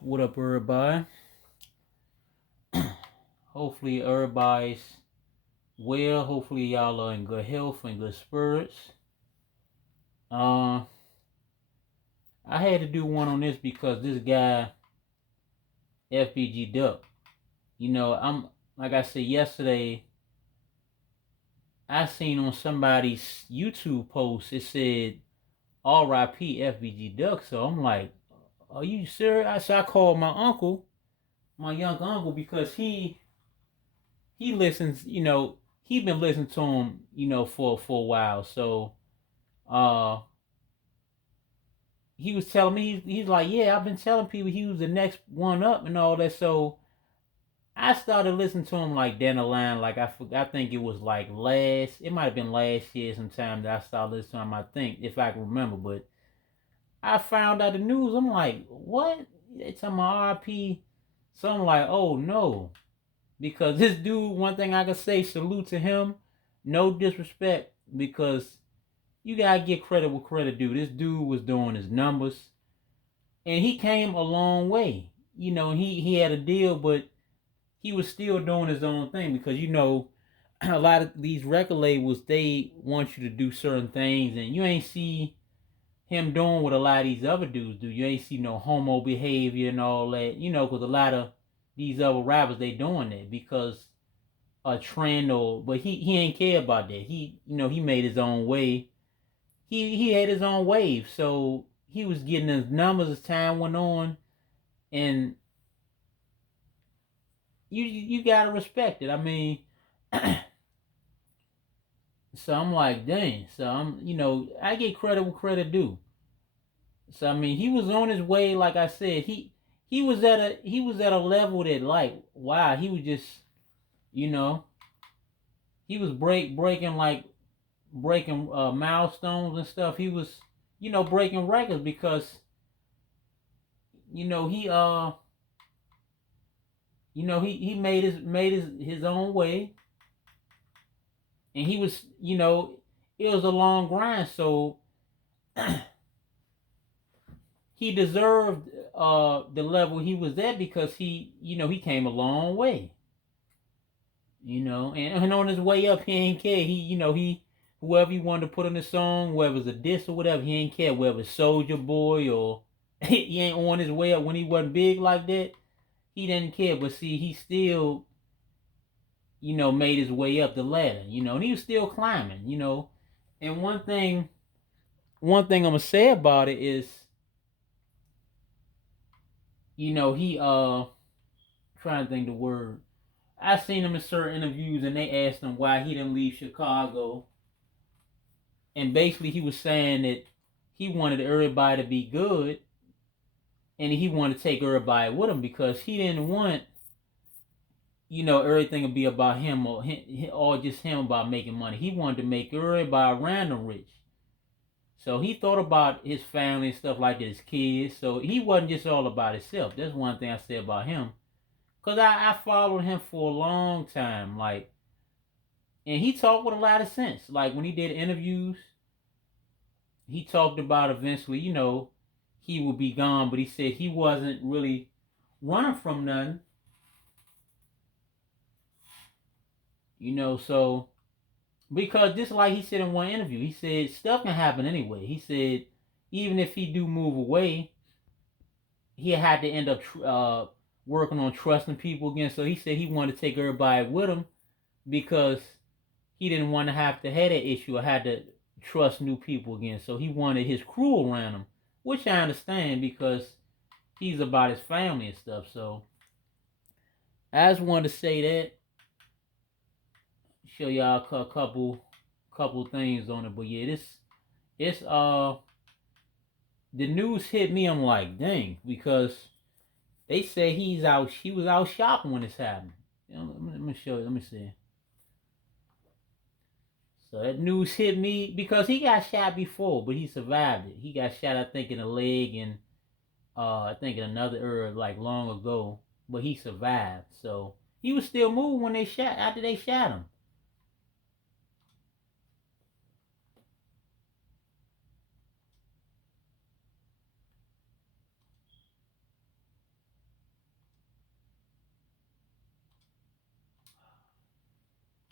What up, everybody? Hopefully, everybody's well. Hopefully, y'all are in good health and good spirits. Uh, I had to do one on this because this guy, FBG Duck, I'm like I said yesterday, I seen on somebody's YouTube post it said RIP FBG Duck. So I'm like, are you serious? So I called my uncle, my young uncle, because he listens, he been listening to him, for a while. So uh he was telling me he's like, yeah, I've been telling people he was the next one up and all that. So I started listening to him like down the line, like I think it was like it might have been last year sometime that I started listening to him. I think if I can remember, but I found out the news. I'm like, what? They talking about RP. So I'm like, oh no, because this dude. One thing I can say, salute to him. No disrespect, because you gotta get credit where credit due. This dude was doing his numbers, and he came a long way. He had a deal, but he was still doing his own thing because a lot of these record labels they want you to do certain things, and you ain't see him doing what a lot of these other dudes do. You ain't see no homo behavior and all that. Because a lot of these other rappers they doing that because a trend but he ain't care about that. He made his own way. He had his own wave, so he was getting his numbers as time went on, and you gotta respect it. I mean, so I'm like, dang. So I get credit where credit due. So I mean, he was on his way. Like I said, he was at a level that like, wow, he was just, you know, he was breaking milestones and stuff. He was, breaking records because he he made his own way, and he was, it was a long grind. So he deserved the level he was at because he came a long way. And on his way up he ain't care. He whoever he wanted to put on the song, whether it's a diss or whatever, he ain't care. Whether it's Soldier Boy or he ain't on his way up when he wasn't big like that. He didn't care. But see, he still made his way up the ladder. And he was still climbing. And one thing I'm gonna say about it is, he trying to think the word. I seen him in certain interviews, and they asked him why he didn't leave Chicago, and basically he was saying that he wanted everybody to be good, and he wanted to take everybody with him because he didn't want everything to be about him or just him about making money. He wanted to make everybody around him rich. So he thought about his family and stuff like that, his kids. So he wasn't just all about himself. That's one thing I say about him. Cause I followed him for a long time, like, and he talked with a lot of sense. Like when he did interviews, he talked about eventually, he would be gone, but he said he wasn't really running from nothing, so because just like he said in one interview, he said stuff can happen anyway. He said even if he do move away, he had to end up working on trusting people again. So he said he wanted to take everybody with him because he didn't want to have to have that issue or had to trust new people again. So he wanted his crew around him, which I understand because he's about his family and stuff. So I just wanted to say that, show y'all a couple things on it. But yeah, it's the news hit me. I'm like, dang, because they say he was out shopping when this happened. Let me show you. Let me see. So that news hit me because he got shot before, but he survived it. He got shot, I think, in the leg and I think in another area like long ago, but he survived. So he was still moving when after they shot him.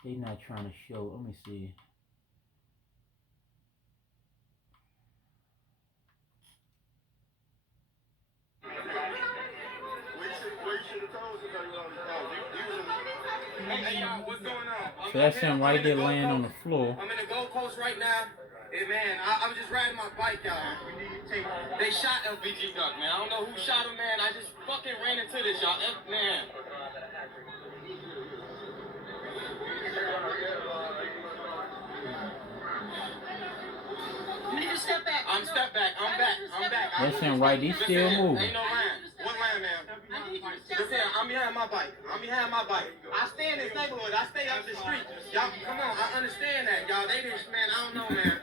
They not trying to show. Let me see. Hey, y'all, what's going on? So that's him right there laying on the floor. I'm in the Gold Coast right now. Hey, man, I was just riding my bike, y'all. They shot FBG Duck, man. I don't know who shot him, man. I just fucking ran into this, y'all. Man. You need to step back. I'm step back. I'm back. That's him right. He's still moving. Ain't no line. What line, man? Listen, I'm behind my bike. I stay in this neighborhood. I stay up the street. Y'all, come on. I understand that, y'all. They just, man, I don't know, man.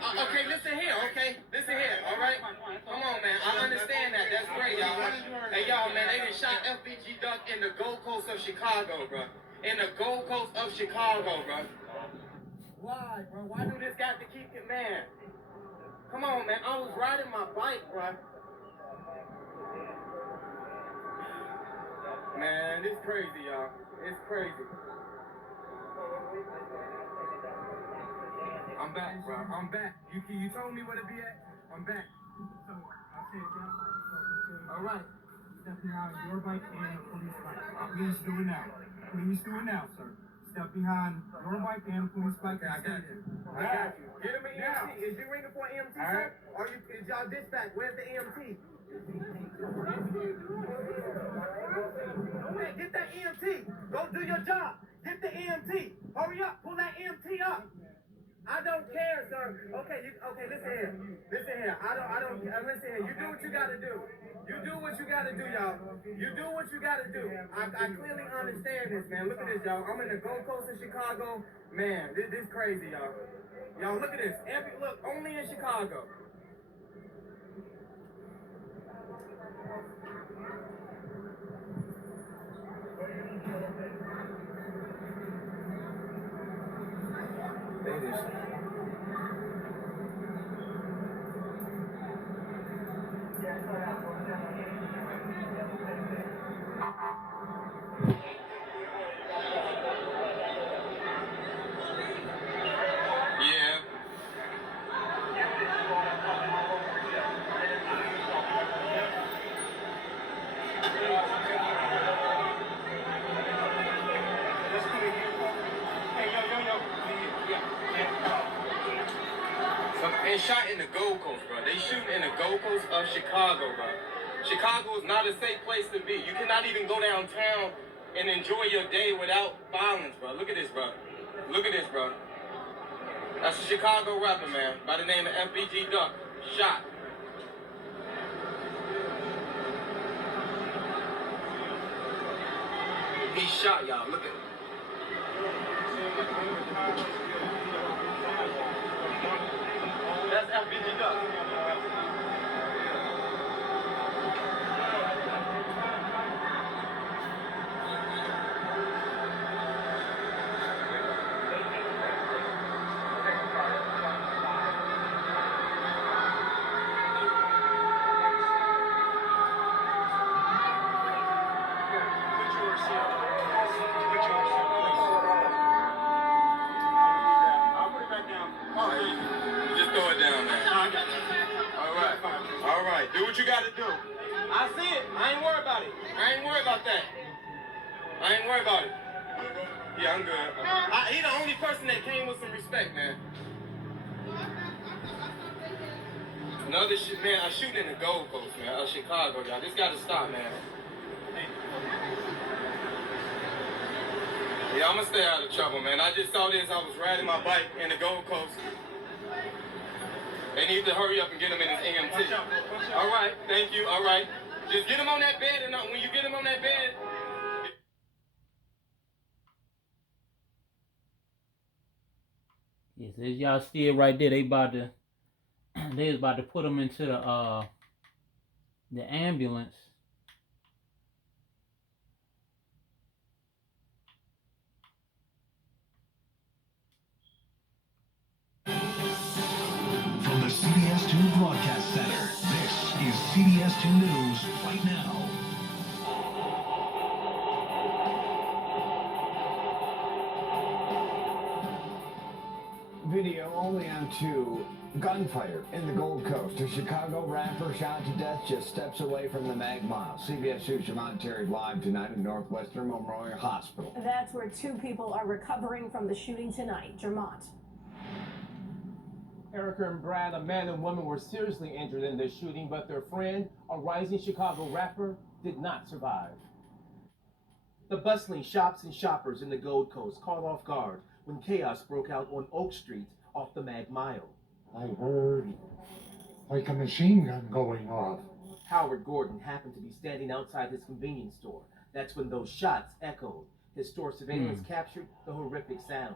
Okay, listen here, all right? Come on, man. I understand that. That's great, y'all. Hey, y'all, man, they just shot FBG Duck in the Gold Coast of Chicago, bro. In the Gold Coast of Chicago, bro. Why, bro? Why do this got to keep it, man? Come on, man. I was riding my bike, bro. Man, it's crazy, y'all. It's crazy. I'm back, bro. I'm back. You told me where to be at. I'm back. So I'll say it down. All right. Step behind your bike and the police bike. Please do it now. Please do it now, sir. Step behind your bike and the police bike. Okay, I got you. I got you. Get him an EMT. Is you ringing for an EMT, sir? Or is y'all dispatch? Where's the EMT? Hey, get that EMT. Go do your job. Get the EMT. Hurry up. Pull that EMT up. I don't care, sir. Okay, listen here. I don't, listen here. You do what you gotta do. You do what you gotta do, y'all. You do what you gotta do. I clearly understand this, man. Look at this, y'all. I'm in the Gold Coast of Chicago. Man, this crazy, y'all. Y'all, look at this. Look, only in Chicago. And shot in the Gold Coast, bro. They shooting in the Gold Coast of Chicago, bro. Chicago is not a safe place to be. You cannot even go downtown and enjoy your day without violence, bro. Look at this, bro. That's a Chicago rapper, man, by the name of FBG Duck. Shot. He shot, y'all. Look at it. That's FBG Duck. Just throw it down, man. All right. Do what you got to do. I see it. I ain't worried about it. I ain't worried about that. I ain't worried about it. Yeah, I'm good. He the only person that came with some respect, man. Another shit, man. I'm shooting in the Gold Coast, man, of Chicago, y'all. This got to stop, man. Yeah, I'm gonna stay out of trouble, man. I just saw this. I was riding my bike in the Gold Coast. They need to hurry up and get him in his EMT. All right, thank you. All right, just get him on that bed, and when you get him on that bed. Yes, as y'all see it right there, they was about to put him into the ambulance. From the CBS 2 Broadcast Center, this is CBS 2 News right now. on to gunfire in the Gold Coast. A Chicago rapper shot to death just steps away from the Mag Mile. CBS 2's Jamont Terry live tonight at Northwestern Memorial Hospital. That's where 2 people are recovering from the shooting tonight. Jamont. Erica and Brad, a man and woman, were seriously injured in this shooting, but their friend, a rising Chicago rapper, did not survive. The bustling shops and shoppers in the Gold Coast caught off guard when chaos broke out on Oak Street off the Mag Mile. I heard like a machine gun going off. Howard Gordon happened to be standing outside his convenience store. That's when those shots echoed. His store surveillance captured the horrific sounds.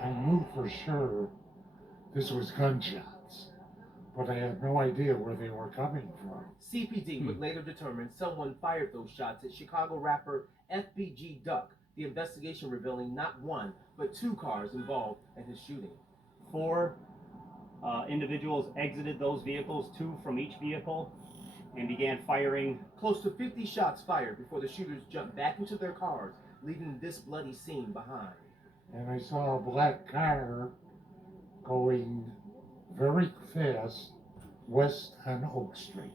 I knew for sure this was gunshots, but I had no idea where they were coming from. CPD would later determine someone fired those shots at Chicago rapper FBG Duck, the investigation revealing not one, but 2 cars involved in his shooting. 4 individuals exited those vehicles, 2 from each vehicle, and began firing. Close to 50 shots fired before the shooters jumped back into their cars, leaving this bloody scene behind. And I saw a black car going very fast west on Oak Street.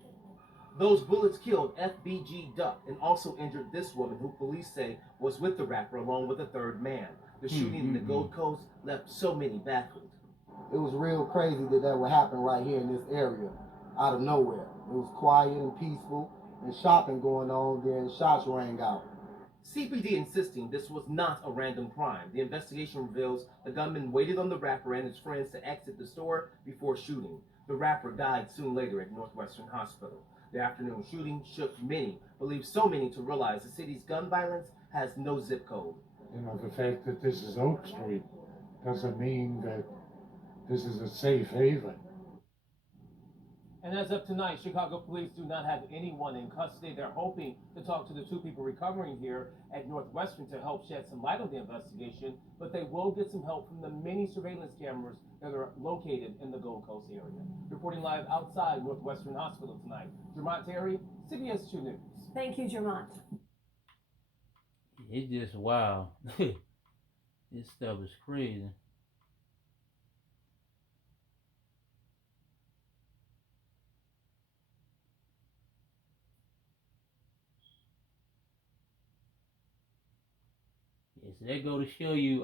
Those bullets killed FBG Duck and also injured this woman who police say was with the rapper along with a 3rd man. The shooting in the Gold Coast left so many baffled. It was real crazy that would happen right here in this area, out of nowhere. It was quiet and peaceful and shopping going on, then shots rang out. CPD insisting this was not a random crime. The investigation reveals the gunman waited on the rapper and his friends to exit the store before shooting. The rapper died soon later at Northwestern Hospital. The afternoon shooting shook many, believed so many to realize the city's gun violence has no zip code. You know, the fact that this is Oak Street doesn't mean that this is a safe haven. And as of tonight, Chicago police do not have anyone in custody. They're hoping to talk to the 2 people recovering here at Northwestern to help shed some light on the investigation, but they will get some help from the many surveillance cameras that are located in the Gold Coast area. Reporting live outside Northwestern Hospital tonight, Jamont Terry, CBS 2 News. Thank you, Jamont. It's just wow. This stuff is crazy. Yes, that go to show you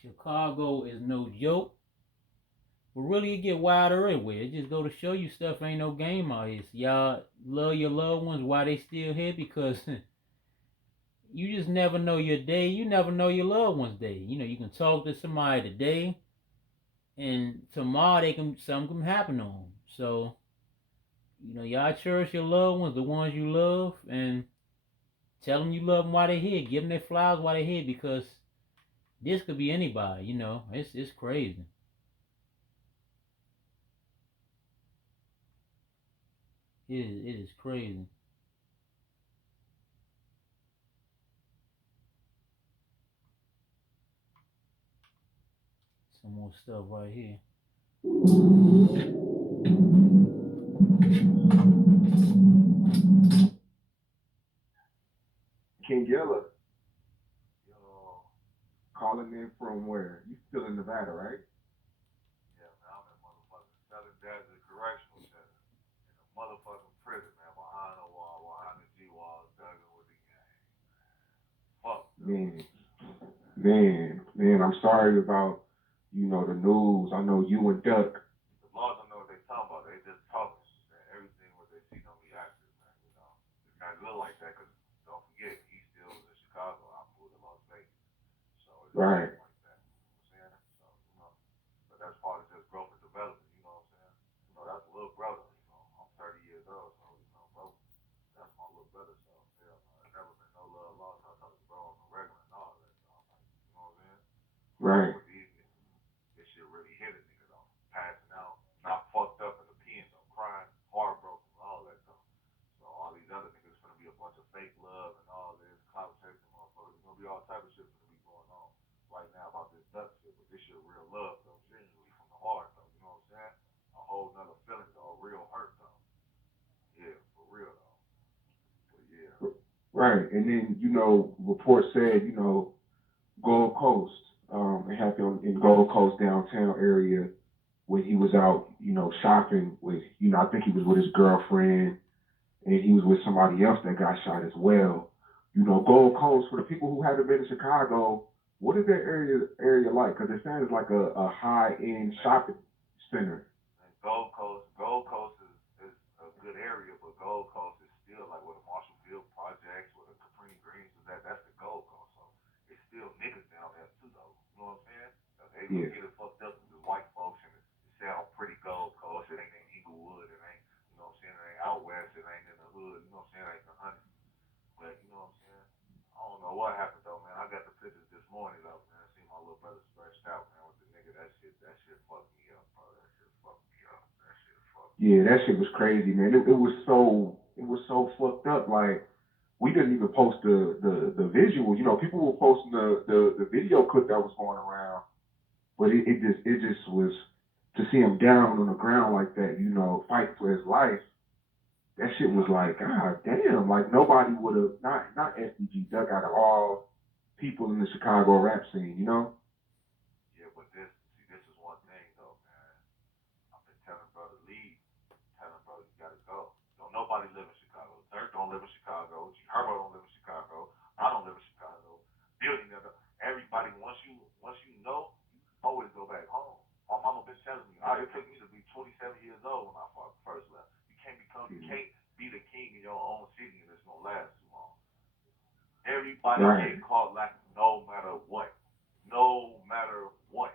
Chicago is no joke. But really it get wilder everywhere. It just go to show you stuff ain't no game out here. So y'all love your loved ones while they still here, because you just never know your day. You never know your loved one's day. You know, you can talk to somebody today and tomorrow something can happen to them. So, you know, y'all cherish your loved ones, the ones you love, and tell them you love them while they're here. Give them their flowers while they're here, because this could be anybody, you know. It's crazy. It is crazy. Some more stuff right here. King Gilla, calling in from where? You still in Nevada, right? Yeah, man, I'm in motherfucking Southern Desert Correctional Center. In a motherfucking prison, man, behind the wall, behind the G-wall, thugging with the gang. Fuck. Man, I'm sorry about, the news. I know you and Duck. The laws don't know what they talking about. They just talking. Man, everything what they see don't be accurate, man. It's not good like that, because don't forget, he still was in Chicago. I moved to Las Vegas. So it's Right. like that. You know what I'm saying? So, but that's part of just growth and development, you know what I'm saying? That's a little brother, I'm 30 years old, so, bro, that's my little brother, so, yeah, there's never been no love lost. I talk to bro on the regular and all that, so, I'm like, you know what I'm saying? Right. This shit really hit a nigga, though. Passing out, not fucked up in the pen, so crying, heartbroken, all that, though. So all these other niggas gonna be a bunch of fake love and all this, clout chasing motherfuckers. There's gonna be all type of shit gonna be going on right now about this Duck shit, but this shit real love, though, genuinely from the heart, though, you know what I'm saying? A whole nother feeling, though, a real hurt, though. Yeah, for real, though. But yeah. Right. And then, reports said, Gold Coast. It happened in Gold Coast downtown area when he was out, shopping with, I think he was with his girlfriend and he was with somebody else that got shot as well. Gold Coast, for the people who haven't been to Chicago, what is that area like? Because it sounds like a high end shopping center. Gold Coast is a good area, but Gold Coast is still like where the Marshall Field projects, where the Capri Greens is at. That's the Gold Coast. So it's still niggas down there too, though. You know what I'm saying? They Yeah. get it fucked up with the white folks, and it sound pretty Gold Coast. It ain't in Inglewood. It ain't, you know what I'm saying? It ain't out west. It ain't in the hood. You know what I'm saying? It ain't the honey. But you know what I'm saying? I don't know what happened though, man. I got the pictures this morning though, man. I seen my little brother stretched out, man, with the nigga. That shit fucked me up, bro. That shit fucked me up. That shit fucked me Yeah, up. that shit was crazy, man. It was so fucked up. Like we didn't even post the visual. People were posting the video clip that was going around, but it just was to see him down on the ground like that. Fight for his life. That shit was like, God damn, like nobody would have, not FBG Duck out of all people in the Chicago rap scene. Yeah, but this is one thing though, man. I've been telling brother Lee, telling brother you gotta go. Don't nobody live in Chicago. Dirk don't live in Chicago. G Herbo don't live in Chicago. I don't live in Chicago. Billionaire, everybody once you know, you always go back home. My mama been telling me, it took me to be 27 years old when I first left. You can't be the king in your own city and it's gonna last too long. Everybody Right. get caught like no matter what. No matter what.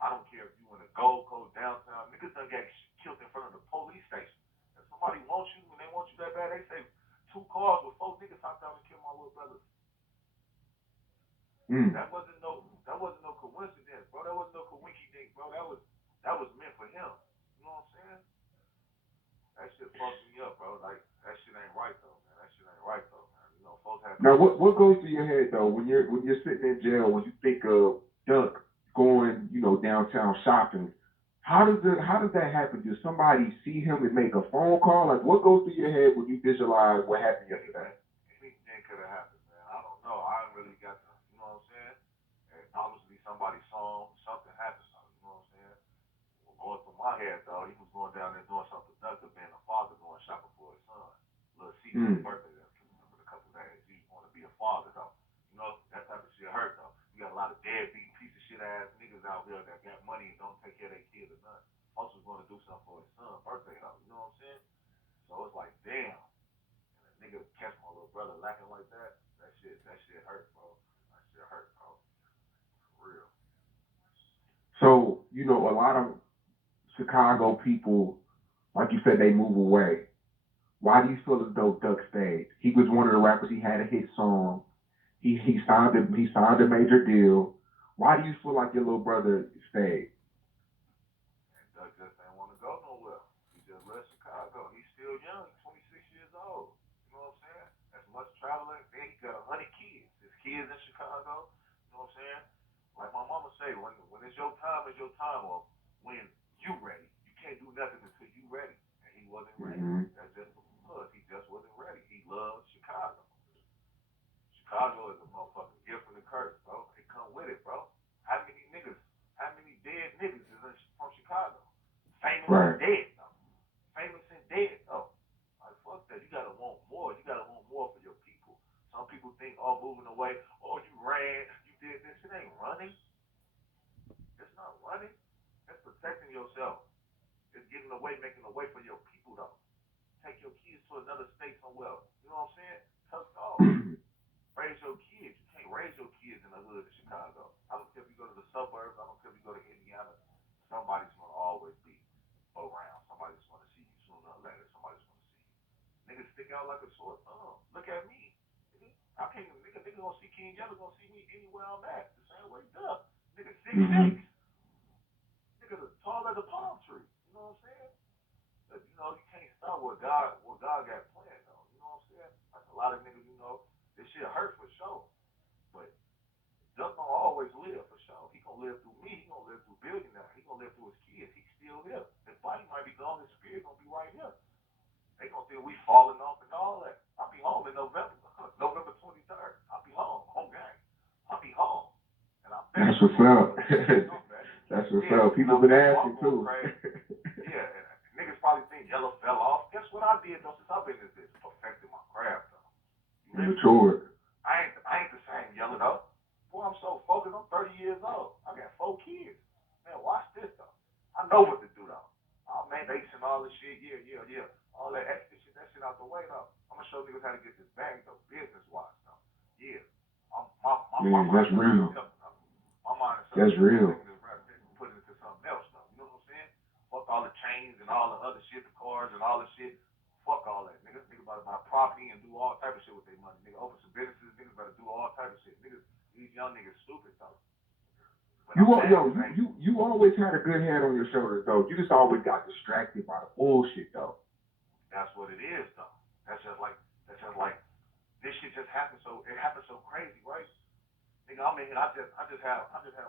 I don't care if you in the Gold Coast downtown. Niggas done get killed in front of the police station. If somebody wants you and they want you that bad, they say 2 cars with 4 niggas hopped out and killed my little brother. That wasn't no coincidence, bro. That wasn't no coinky dink, bro. That was meant for him. You know what I'm saying? That shit fucked me up, bro. Like that shit ain't right though, man. That shit ain't right though, man. Folks have. Now, what goes through your head though when you're sitting in jail when you think of Duck going, downtown shopping? How does that happen? Does somebody see him and make a phone call? Like, what goes through your head when you visualize what happened yesterday? Anything could have happened, man. I don't know. I ain't really got the, you know what I'm saying? And obviously somebody saw him, something happened, you know what I'm saying? Well, going through my head though, he was going down there doing something productive, being a father going shopping for his son. Little CJ's birthday that's coming up in a couple days. He want to be a father though. That type of shit hurt though. You got a lot of deadbeat piece of shit ass niggas out there that got money and don't take care of their kids or nothing. Folks was going to do something for his son's birthday though. You know what I'm saying? So it's like, damn. And a nigga catch my little brother lacking like that. That shit hurt, bro. That shit hurt, bro. For real. So, a lot of Chicago people, like you said, they move away. Why do you feel as though Duck stayed? He was one of the rappers. He had a hit song. He signed a major deal. Why do you feel like your little brother stayed? And Doug just ain't want to go nowhere. He just left Chicago. He's still young, 26 years old. You know what I'm saying? As much traveling, then he got 100 kids. His kids in Chicago. You know what I'm saying? Like my mama say, when it's your time, it's your time. Or when you ready, you can't do nothing until you ready. And he wasn't ready. Mm-hmm. That's just what it was. He just wasn't ready. He loves Chicago. Chicago is a motherfucking gift and a curse, bro. It come with it, bro. How many dead niggas is from Chicago? Famous and dead, though. Famous and dead, though. Like, fuck that. You gotta want more. You gotta want more for your people. Some people think, moving away, you ran, you did this. It ain't running. It's not running. It's protecting yourself. It's getting away, making a way for your people, though. Take your kids to another state somewhere. You know what I'm saying? Tuck off. Raise your kids. You can't raise your kids in the hood of Chicago. I don't care if you go to the suburbs. I don't care if you go to Indiana. Somebody's going to always be around. Somebody's going to see you sooner or later. Somebody's going to see you. Niggas stick out like a sore thumb. Look at me. I can't even, nigga going to see King Yellow, going to see me anywhere I'm at. The same way Duck. Nigga 6'6". Nigga the tall as a palm tree. You know what I'm saying? But, you can't stop what God got planned, though. You know what I'm saying? Like a lot of niggas, this shit hurt for sure. But Duck gonna always live for sure. He gonna live through me. He gonna live through Billionaire. He gonna live through his kids. He's still here. His body might be gone. His spirit gonna be right here. They gonna think we falling off and all that. I'll be home in November. November 23rd. I'll be home. Home game. I'll be home. That's what's up. That's what's up. People been asking too. Yeah, and niggas probably think Yellow fell off. Guess what I did though since I've been in this? Perfected my craft though. Matured. I ain't the same Yellow though. Boy, I'm so focused. I'm 30 years old. I got 4 kids. Man, watch this though. I know what to do though. Oh man, basing all this shit. Yeah. All that extra shit. That shit out the way though. I'm gonna show niggas how to get this bag though, business wise though. Yeah. My That's real. My mind is That's real. Put it into something else though. You know what I'm saying? Fuck all the chains and all the other shit, the cars and all the shit. Fuck all that. Niggas think about property and do all type of shit with their money. Nigga open some businesses, niggas better do all type of shit. Niggas, these young niggas stupid though. You always had a good head on your shoulders though. You just always got distracted by the bullshit though. That's what it is though. That's just like this shit just happened so crazy, right? Nigga, I'm in here. I just had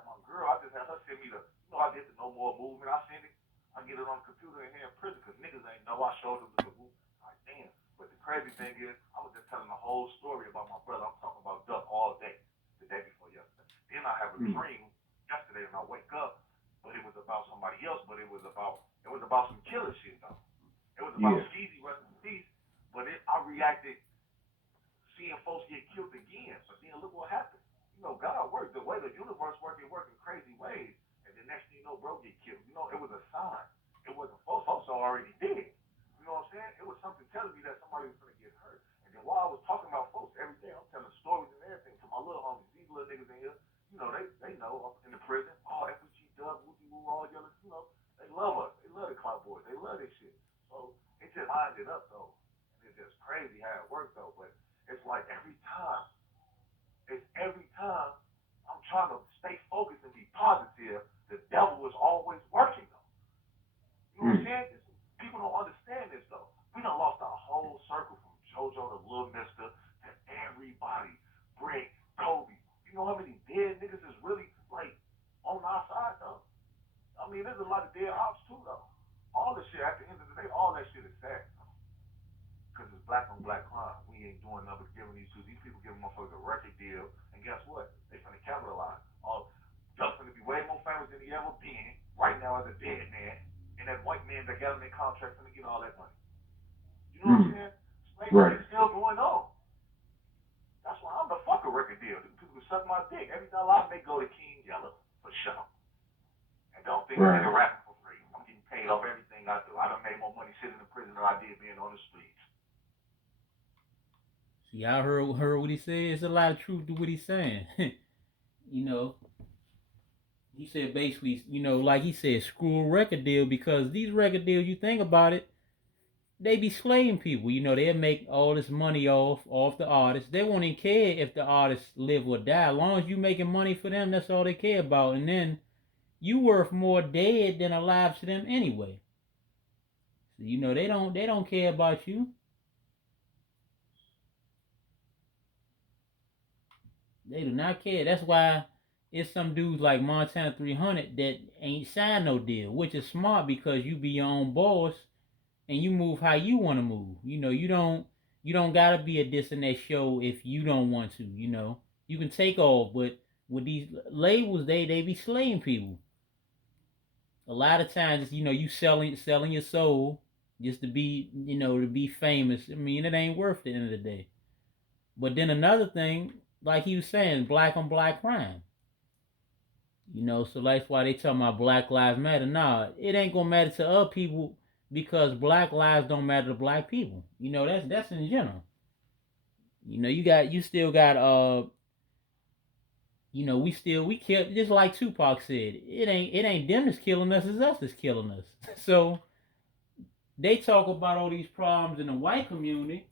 my girl. I just had her send me I did the no more movement. I send it. I get it on the computer in here in prison because niggas ain't know I showed them the movement. Like damn. But the crazy thing is, I was just telling the whole story about my brother. I'm talking about Duck all day, the day before yesterday. Then I have a dream yesterday and I wake up, but it was about somebody else. But it was about some killer shit though. It was about Feezy, rest in peace. But I reacted seeing folks get killed again. But then look what happened. You know, God works the way the universe works in crazy ways. And the next thing you know, bro get killed. You know, it was a sign. It wasn't folks are already dead. You know what I'm saying? It was something telling me that somebody was gonna get hurt. And then while I was talking about folks every day, I'm telling stories and everything to my little homies, these little niggas in here. You know, they know I'm in the prison. Oh, FBG Duck, Woozy Woo, all yellow. You know, they love us. They love the Cowboys. They love this shit. So it just lined it up though. And it's just crazy how it worked though. But it's like every time I'm trying to stay focused and be positive, the devil is always working though. You know what I'm saying? People don't understand this though. We done lost our whole circle from JoJo to Lil Mister to everybody. Brick, Kobe. You know how many dead niggas is really like on our side though? I mean, there's a lot of dead ops too though. All this shit at the end of the day, all that shit is sad. Because it's black on black crime. We ain't doing nothing but giving these people giving motherfuckers a record deal. And guess what? They finna capitalize. Duck's finna be way more famous than he ever been right now as a dead man. And that white man that got him in contract finna get all that money. You know what I'm saying? Slavery is still going on. That's why I'm the fucker record deal. People can suck my dick. Every dollar I make go to King Yellow for sure. And don't think I'm rapping for free. I'm getting paid off everything I do. I done made more money sitting in prison than I did being on the streets. Y'all heard what he said. It's a lot of truth to what he's saying. You know, he said basically, like he said, screw a record deal, because these record deals, you think about it, they be slaying people. They'll make all this money off the artists. They won't even care if the artists live or die. As long as you making money for them, that's all they care about. And then you worth more dead than alive to them anyway. So, they don't care about you. They do not care. That's why it's some dudes like Montana 300 that ain't signed no deal, which is smart because you be your own boss and you move how you want to move. You don't gotta be a this and that show if you don't want to. You can take off, but with these labels, they be slaying people. A lot of times, you selling your soul just to be to be famous. I mean, it ain't worth it at the end of the day. But then another thing, like he was saying, black on black crime. So that's why they talking about Black Lives Matter. Nah, it ain't gonna matter to other people because black lives don't matter to black people. That's in general. You still got we kill, just like Tupac said, it ain't them that's killing us, it's us that's killing us. So they talk about all these problems in the white community,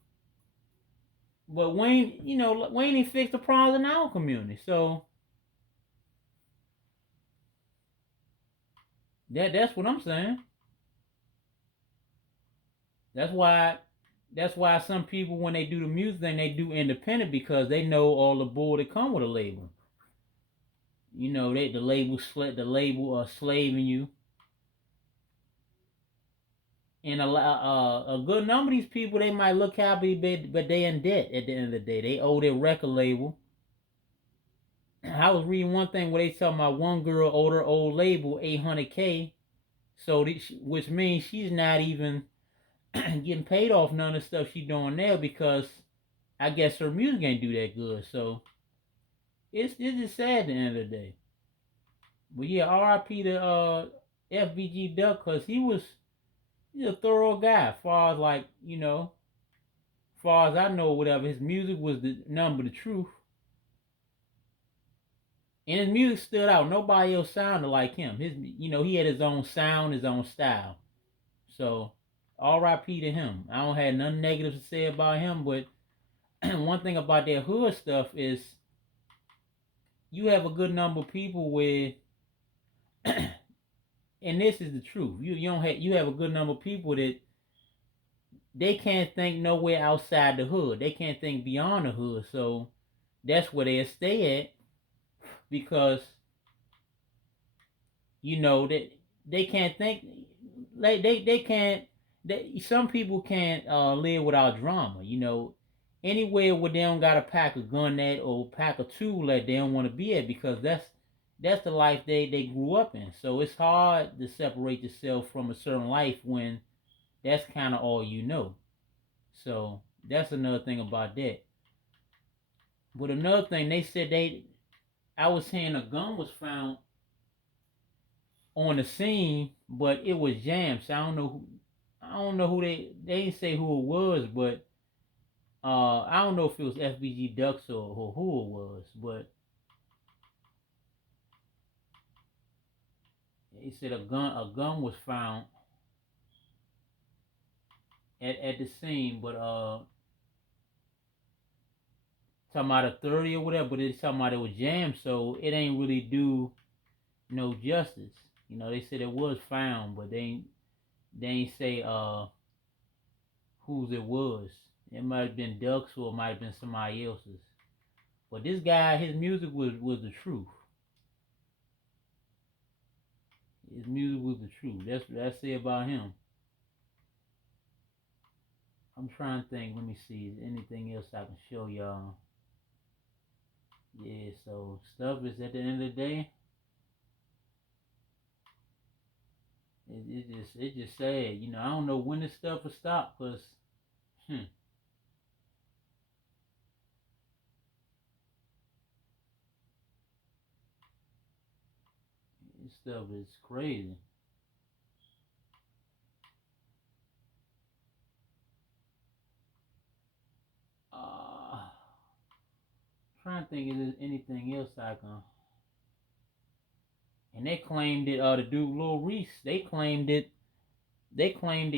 but we ain't even fixed the problems in our community. So that's what I'm saying. That's why some people, when they do the music thing, they do independent because they know all the bull that come with a label. The label are slaving you, and a good number of these people, they might look happy, but they in debt at the end of the day. They owe their record label. I was reading one thing where they talking about one girl owed her old label $800K, so which means she's not even getting paid off none of the stuff she's doing now because I guess her music ain't do that good. So it's just sad at the end of the day. But yeah, R.I.P. to FBG Duck, cause he's a thorough guy. As far as like as far as I know, whatever his music was nothing but the truth, and his music stood out. Nobody else sounded like him. He had his own sound, his own style. So R.I.P. to him. I don't have nothing negative to say about him, but one thing about that hood stuff is you have a good number of people with, and this is the truth. You have a good number of people that they can't think nowhere outside the hood. They can't think beyond the hood. So that's where they stay at because that they can't think like they can't. Some people can't live without drama. Anywhere where they don't got to pack a gun at or pack a tool at, they don't want to be at because that's the life they grew up in. So it's hard to separate yourself from a certain life when that's kind of all you know. So that's another thing about that. But another thing, they said I was saying a gun was found on the scene, but it was jammed. So I don't know who they didn't say who it was, but I don't know if it was FBG Ducks or who it was, but he said a gun was found at the scene, but talking about a 30 or whatever, but it's talking about it was jammed, so it ain't really do no justice. They said it was found, but they ain't say whose it was. It might have been Ducks or it might have been somebody else's. But this guy, his music was the truth. His music was the truth. That's what I say about him. I'm trying to think. Let me see. Is there anything else I can show y'all? Yeah, so stuff is at the end of the day. It's just sad. I don't know when this stuff will stop because this stuff is crazy. Trying to think if there's anything else I can. And they claimed it. The dude Lil Reese. They claimed it. They claimed that